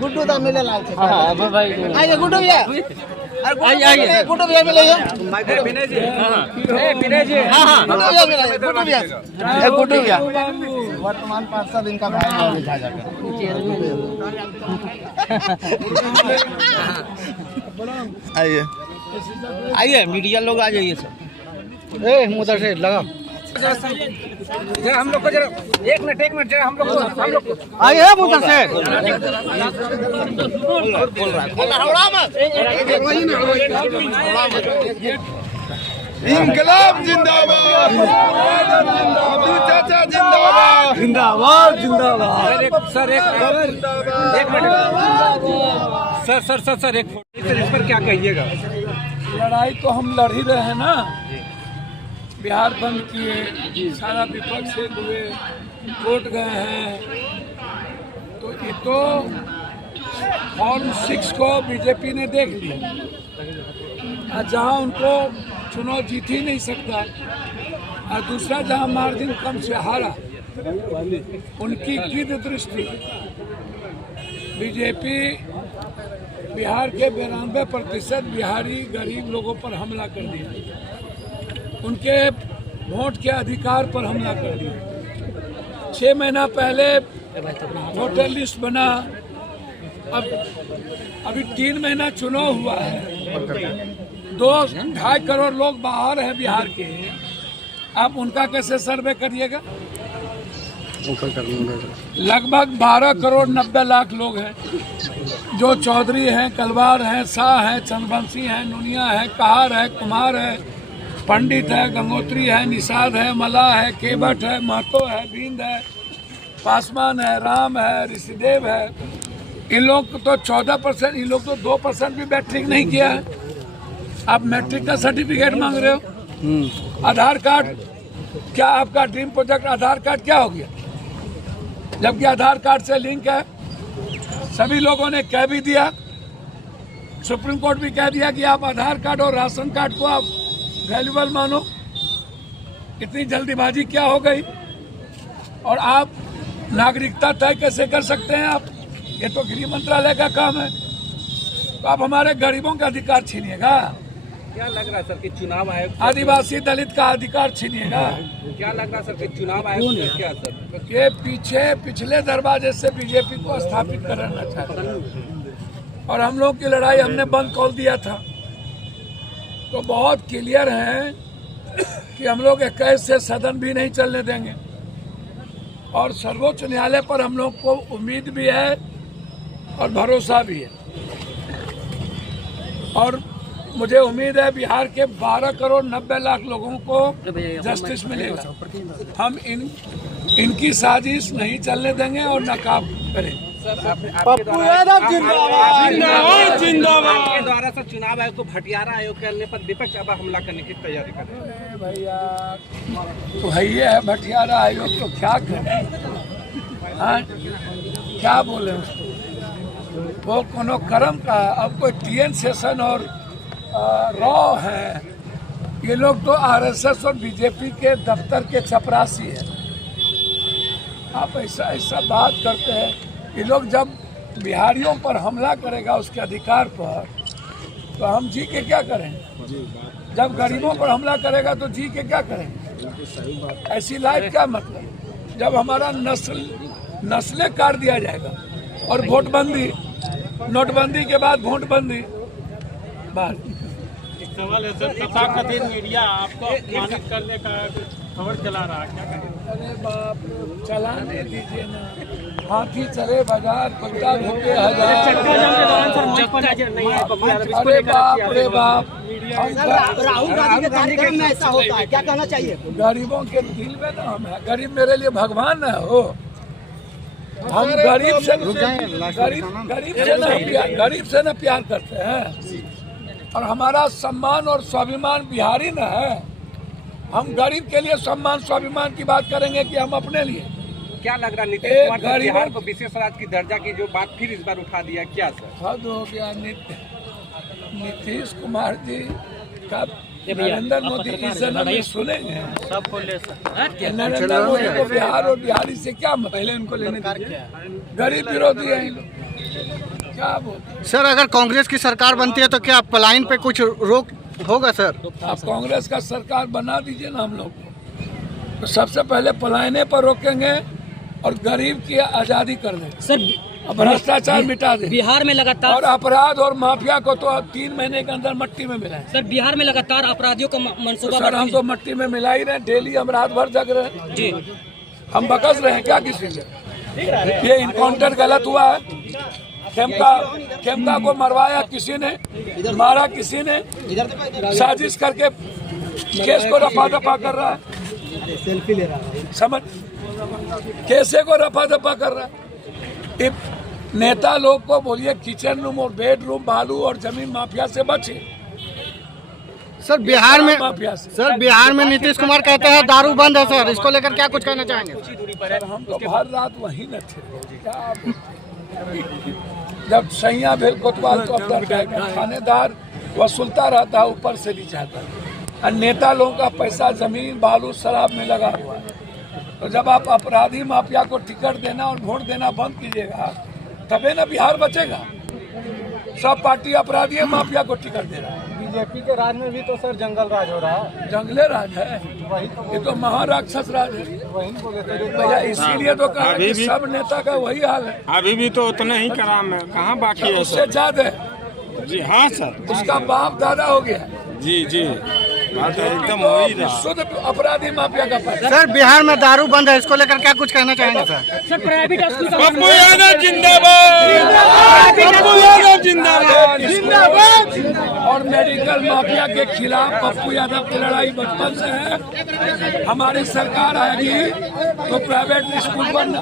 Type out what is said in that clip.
गुड्डू दा मिले लाल से आइए गुड्डू भैया आइए गुड्डू भैया मिले विनय जी विनय जी हां गुड्डू भैया गुड्डू भैया वर्तमान 5-7 दिन का भाई आइए आइए मीडिया लोग आ जाइए सब ए मुदर से लगा जरा हम लोग को जरा एक मिनट जरा हम लोग को आइए है मुदर से बोल रहा मत इंकलाब जिंदाबाद चाचा जिंदाबाद जिंदाबाद जिंदाबाद सर एक मिनट सर एक इस पर क्या कहिएगा। लड़ाई तो हम लड़ ही रहे हैं ना, बिहार बंद किए, सारा विपक्ष से हुए, कोर्ट गए हैं, तो ये तो फॉर्म 6 को बीजेपी ने देख लिया, जहाँ उनको चुनाव जीत ही नहीं सकता, और दूसरा जहाँ मार्जिन कम से हारा, उनकी गिद्ध दृष्टि बीजेपी बिहार के 92% बिहारी गरीब लोगों पर हमला कर दिया, उनके वोट के अधिकार पर हमला कर दिया। 6 महीना पहले वोटर लिस्ट बना, अभी 3 महीना चुनाव हुआ है, 2-2.5 करोड़ लोग बाहर हैं बिहार के, आप उनका कैसे सर्वे करिएगा? लगभग 12 करोड़ 90 लाख लोग हैं, जो चौधरी हैं, कलवार हैं, शाह हैं, चंद्रवंशी हैं, नुनिया है, कहार है, कुमार है, पंडित है, गंगोत्री है, निषाद है, मल्लाह है, केवट है, महतो है, बिंद है, पासवान है, राम है, ऋषिदेव है, इन लोग तो 14%, इन लोग तो 2% भी मैट्रिक नहीं किया है। आप मैट्रिक का सर्टिफिकेट मांग रहे हो। आधार कार्ड, क्या आपका ड्रीम प्रोजेक्ट आधार कार्ड क्या हो गया? जबकि आधार कार्ड से लिंक है, सभी लोगों ने कह भी दिया, सुप्रीम कोर्ट भी कह दिया कि आप आधार कार्ड और राशन कार्ड को आप वैल्यूबल मानो। इतनी जल्दीबाजी क्या हो गई? और आप नागरिकता तय कैसे कर सकते हैं? आप, ये तो गृह मंत्रालय का काम है, तो आप हमारे गरीबों का अधिकार छीनिएगा। क्या लग रहा है सर कि चुनाव आयोग, आदिवासी दलित का अधिकार छीनिएगा? क्या लग रहा है सर कि चुनाव आयोग क्या सर ये पिछले दरवाजे से बीजेपी को स्थापित करना चाहता है, और हम लोग की लड़ाई हमने बंद खोल दिया था, तो बहुत क्लियर है कि हम लोग 21 से सदन भी नहीं चलने देंगे, और सर्वोच्च न्यायालय पर हम लोग को उम्मीद भी है और भरोसा भी है, और मुझे उम्मीद है बिहार के 12 करोड़ 90 लाख लोगों को जस्टिस मिलेगा। हम इनकी साजिश नहीं चलने देंगे और नाकाम करेंगे। पप्पू यादव जिंदाबाद जिंदाबाद। आपके द्वारा सर चुनाव आयोग को भटियारा आयोग करने पर विपक्ष अब हमला करने की तैयारी कर रहे हैं। भैया तो है भटियारा आयोग, तो क्या करें? हाँ, क्या बोले उसको? वो कोनो कर्म का, अब कोई TN सेशन और रॉ है, ये लोग तो RSS और बीजेपी के दफ्तर के चपरासी है। आप ऐसा बात करते हैं, ये लोग जब बिहारियों पर हमला करेगा उसके अधिकार पर, तो हम जी के क्या करेंगे? जब गरीबों पर हमला करेगा तो जी के क्या करेंगे? ऐसी लाइफ क्या मतलब? जब हमारा नस्लें काट दिया जाएगा, और वोटबंदी, नोटबंदी के बाद वोटबंदी, बात सवाल है सर, तथाकथित मीडिया आपको अपमानित करने का खबर चला रहा है, क्या करें? अरे बाप, चलाने दीजिए ना, हाथी चले बाजार, पत्ता धोके हजार। अरे बाप रे बाप, राहुल गांधी के कार्यक्रम में ऐसा होता है, क्या कहना चाहिए? गरीबों के दिल में ना हम है, गरीब मेरे लिए भगवान न हो। हम गरीब से न प्यार करते हैं, और हमारा सम्मान और स्वाभिमान बिहारी न है। हम गरीब के लिए सम्मान स्वाभिमान की बात करेंगे कि हम अपने लिए? क्या लग रहा है नीतीश कुमार ने बिहार को विशेष राज्य की दर्जा की जो बात फिर इस बार उठा दिया, क्या सर? हद हो गया। नीतीश कुमार जी का नरेंद्र मोदी इस जन्म में सुनेंगे सब बोले सर कि नरेंद्र मोदी को बिहार और बिहारी से क्या पहले उनको लेने दीजिए। गरीब विरोधी है ये लोग, क्या बोल। सर अगर कांग्रेस की सरकार बनती है तो क्या पलायन पे कुछ रोक होगा सर? आप कांग्रेस का सरकार बना दीजिए ना हम लोग को, तो सबसे पहले पलायने पर रोकेंगे और गरीब की आज़ादी कर देंगे सर। भ्रष्टाचार मिटा देंगे बिहार में लगातार और अपराध और माफिया को तो 3 महीने के अंदर मट्टी में मिला है। सर बिहार में लगातार अपराधियों का मंसूबा सर हम तो मट्टी में मिला ही रहे, डेली हम रात भर जग रहे हैं जी। हम बकस रहे हैं क्या किसी से? ये इनकाउंटर गलत हुआ है। खेमका को मरवाया किसी ने, मारा किसी ने, साजिश करके केस को रफा दफा कर रहा है, सेल्फी ले रहा है, समझ कैसे को रफा दफा कर रहा है। नेता लोग को बोलिए किचन रूम और बेडरूम बालू और जमीन माफिया से बचे। सर बिहार में माफिया से सर बिहार में नीतीश कुमार कहते हैं दारू बंद है सर, इसको लेकर क्या कुछ कहना चाहेंगे? हम तो हर रात वहीं न थे क्या? जब सैया भेल कोतवाल तो अपना थानेदार वसूलता रहता, ऊपर से नीचे आता, और नेता लोगों का पैसा जमीन बालू शराब में लगा हुआ है। तो जब आप अपराधी माफिया को टिकट देना और वोट देना बंद कीजिएगा तबे ना बिहार बचेगा। सब पार्टी अपराधी माफिया को टिकट दे रहा है। बीजेपी के राज में भी तो सर जंगल राज हो रहा है, जंगले राज है, ये तो महाराक्षस राज है। वही बोले थे भैया इसीलिए तो कहा कि सब नेता का वही हाल है। अभी भी तो उतना ही कराम है, कहाँ बाकी है उससे ज्यादा जी। हाँ सर, उसका बाप दादा हो गया जी जी, बात एकदम हो ही रहा। शुद्ध अपराधी माफिया का पैसा। सर बिहार में दारू बंद है, इसको लेकर क्या कुछ कहना चाहेंगे सर? सर प्राइवेट स्कूल का पप्पू यादव जिंदाबाद, पप्पू यादव जिंदाबाद। और मेडिकल माफिया के खिलाफ पप्पू यादव की लड़ाई बचपन से है। हमारी सरकार आएगी तो प्राइवेट स्कूल बंद।